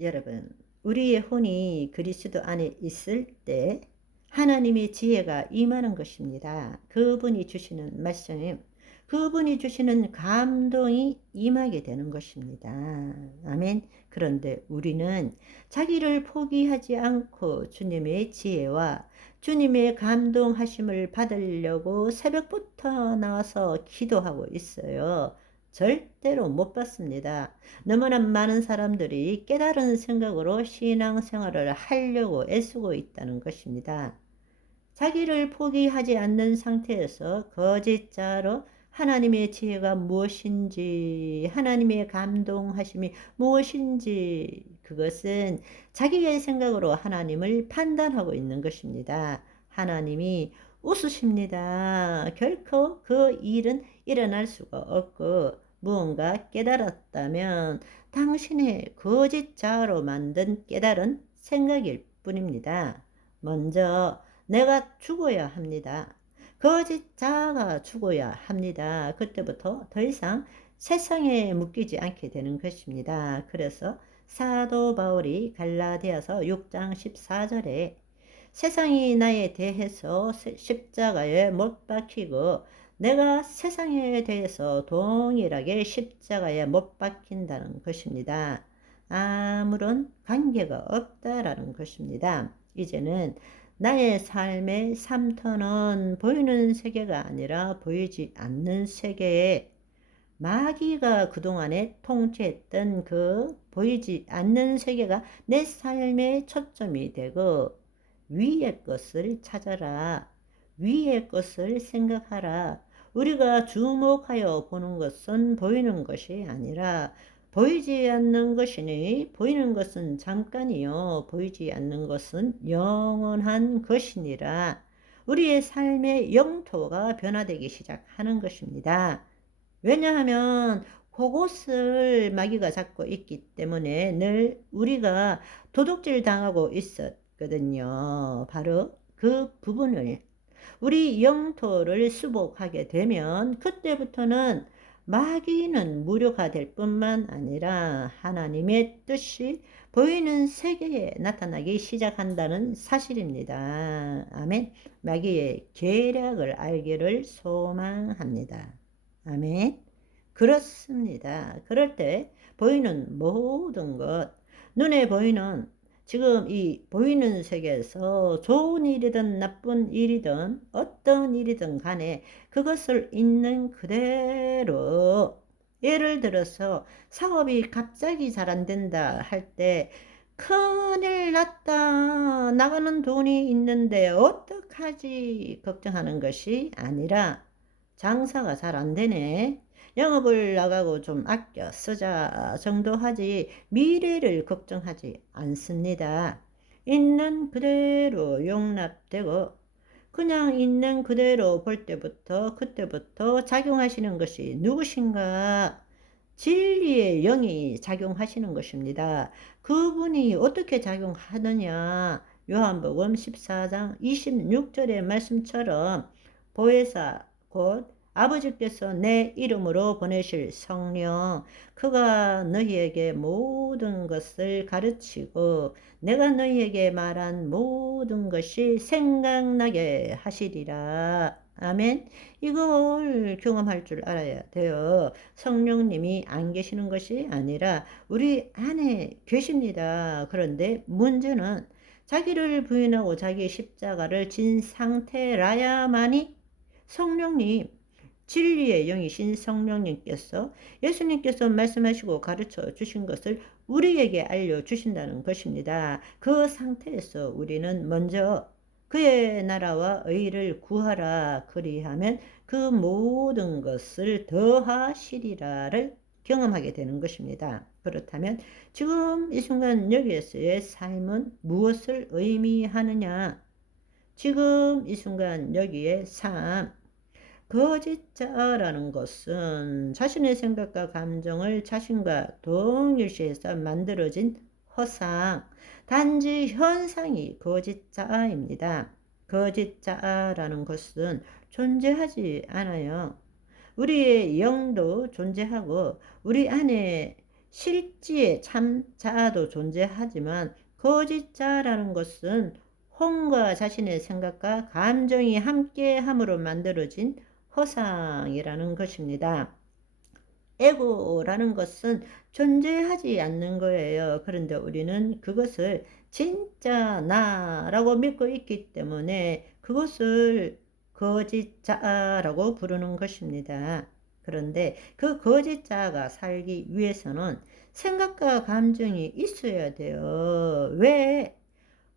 여러분, 우리의 혼이 그리스도 안에 있을 때 하나님의 지혜가 임하는 것입니다. 그분이 주시는 말씀, 그분이 주시는 감동이 임하게 되는 것입니다. 아멘. 그런데 우리는 자기를 포기하지 않고 주님의 지혜와 주님의 감동하심을 받으려고 새벽부터 나와서 기도하고 있어요. 절대로 못 받습니다. 너무나 많은 사람들이 깨달은 생각으로 신앙생활을 하려고 애쓰고 있다는 것입니다. 자기를 포기하지 않는 상태에서 거짓자로 하나님의 지혜가 무엇인지, 하나님의 감동하심이 무엇인지, 그것은 자기의 생각으로 하나님을 판단하고 있는 것입니다. 하나님이 웃으십니다. 결코 그 일은 일어날 수가 없고, 무언가 깨달았다면 당신의 거짓자로 만든 깨달은 생각일 뿐입니다. 먼저 내가 죽어야 합니다. 거짓자가 죽어야 합니다. 그때부터 더 이상 세상에 묶이지 않게 되는 것입니다. 그래서 사도 바울이 갈라디아서 6장 14절에 세상이 나에 대해서 십자가에 못 박히고 내가 세상에 대해서 동일하게 십자가에 못 박힌다는 것입니다. 아무런 관계가 없다라는 것입니다. 이제는 나의 삶의 3터는 보이는 세계가 아니라 보이지 않는 세계에 마귀가 그동안에 통치했던 그 보이지 않는 세계가 내 삶의 초점이 되고 위의 것을 찾아라. 위의 것을 생각하라. 우리가 주목하여 보는 것은 보이는 것이 아니라 보이지 않는 것이니 보이는 것은 잠깐이요 보이지 않는 것은 영원한 것이니라 우리의 삶의 영토가 변화되기 시작하는 것입니다. 왜냐하면 그곳을 마귀가 잡고 있기 때문에 늘 우리가 도둑질 당하고 있었거든요. 바로 그 부분을 우리 영토를 수복하게 되면 그때부터는 마귀는 무료가 될 뿐만 아니라 하나님의 뜻이 보이는 세계에 나타나기 시작한다는 사실입니다. 아멘. 마귀의 계략을 알기를 소망합니다. 아멘. 그렇습니다. 그럴 때 보이는 모든 것, 눈에 보이는 지금 이 보이는 세계에서 좋은 일이든 나쁜 일이든 어떤 일이든 간에 그것을 있는 그대로. 예를 들어서 사업이 갑자기 잘 안 된다 할 때 큰일 났다 나가는 돈이 있는데 어떡하지? 걱정하는 것이 아니라 장사가 잘 안 되네 영업을 나가고 좀 아껴 쓰자 정도 하지 미래를 걱정하지 않습니다. 있는 그대로 용납되고 그냥 있는 그대로 볼 때부터 그때부터 작용하시는 것이 누구신가? 진리의 영이 작용하시는 것입니다. 그분이 어떻게 작용하느냐? 요한복음 14장 26절의 말씀처럼 보혜사 곧 아버지께서 내 이름으로 보내실 성령, 그가 너희에게 모든 것을 가르치고 내가 너희에게 말한 모든 것이 생각나게 하시리라. 아멘. 이걸 경험할 줄 알아야 돼요. 성령님이 안 계시는 것이 아니라 우리 안에 계십니다. 그런데 문제는 자기를 부인하고 자기 십자가를 진 상태라야만이 성령님 진리의 영이신 성령님께서 예수님께서 말씀하시고 가르쳐 주신 것을 우리에게 알려주신다는 것입니다. 그 상태에서 우리는 먼저 그의 나라와 의를 구하라 그리하면 그 모든 것을 더하시리라를 경험하게 되는 것입니다. 그렇다면 지금 이 순간 여기에서의 삶은 무엇을 의미하느냐? 지금 이 순간 여기의 삶, 거짓자라는 것은 자신의 생각과 감정을 자신과 동일시해서 만들어진 허상, 단지 현상이 거짓자입니다. 거짓자라는 것은 존재하지 않아요. 우리의 영도 존재하고 우리 안에 실지의 참자도 존재하지만 거짓자라는 것은 혼과 자신의 생각과 감정이 함께함으로 만들어진 허상이라는 것입니다. 에고라는 것은 존재하지 않는 거예요. 그런데 우리는 그것을 진짜 나라고 믿고 있기 때문에 그것을 거짓 자라고 부르는 것입니다. 그런데 그 거짓 자가 살기 위해서는 생각과 감정이 있어야 돼요. 왜?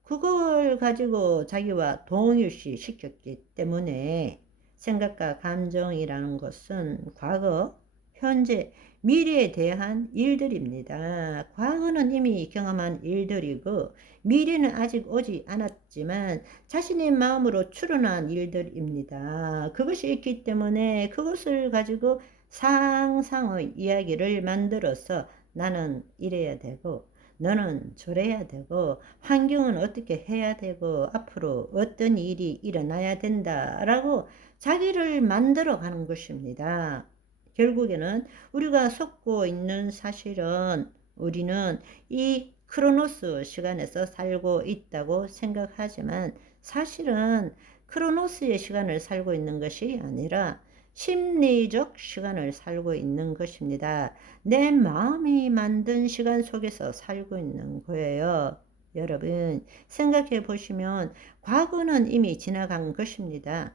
그걸 가지고 자기와 동일시 시켰기 때문에 생각과 감정이라는 것은 과거, 현재, 미래에 대한 일들입니다. 과거는 이미 경험한 일들이고 미래는 아직 오지 않았지만 자신의 마음으로 추론한 일들입니다. 그것이 있기 때문에 그것을 가지고 상상의 이야기를 만들어서 나는 이래야 되고 너는 저래야 되고 환경은 어떻게 해야 되고 앞으로 어떤 일이 일어나야 된다라고 자기를 만들어 가는 것입니다. 결국에는 우리가 속고 있는 사실은 우리는 이 크로노스 시간에서 살고 있다고 생각하지만 사실은 크로노스의 시간을 살고 있는 것이 아니라 심리적 시간을 살고 있는 것입니다. 내 마음이 만든 시간 속에서 살고 있는 거예요. 여러분, 생각해 보시면 과거는 이미 지나간 것입니다.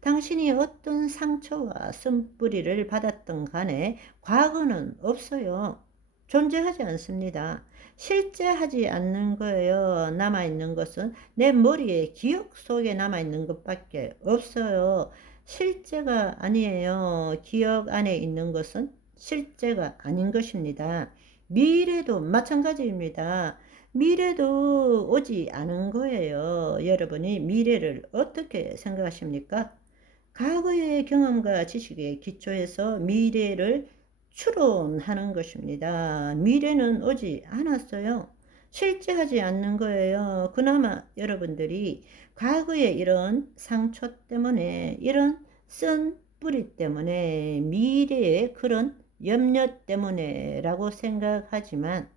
당신이 어떤 상처와 쓴뿌리를 받았던 간에 과거는 없어요. 존재하지 않습니다. 실제하지 않는 거예요. 남아있는 것은 내 머리에 기억 속에 남아있는 것밖에 없어요. 실제가 아니에요. 기억 안에 있는 것은 실제가 아닌 것입니다. 미래도 마찬가지입니다. 미래도 오지 않은 거예요. 여러분이 미래를 어떻게 생각하십니까? 과거의 경험과 지식에 기초해서 미래를 추론하는 것입니다. 미래는 오지 않았어요. 실제하지 않는 거예요. 그나마 여러분들이 과거의 이런 상처 때문에 이런 쓴 뿌리 때문에 미래의 그런 염려 때문에 라고 생각하지만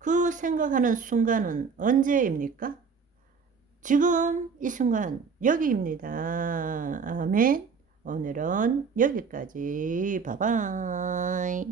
그 생각하는 순간은 언제입니까? 지금 이 순간 여기입니다. 아멘. 오늘은 여기까지. 바바이.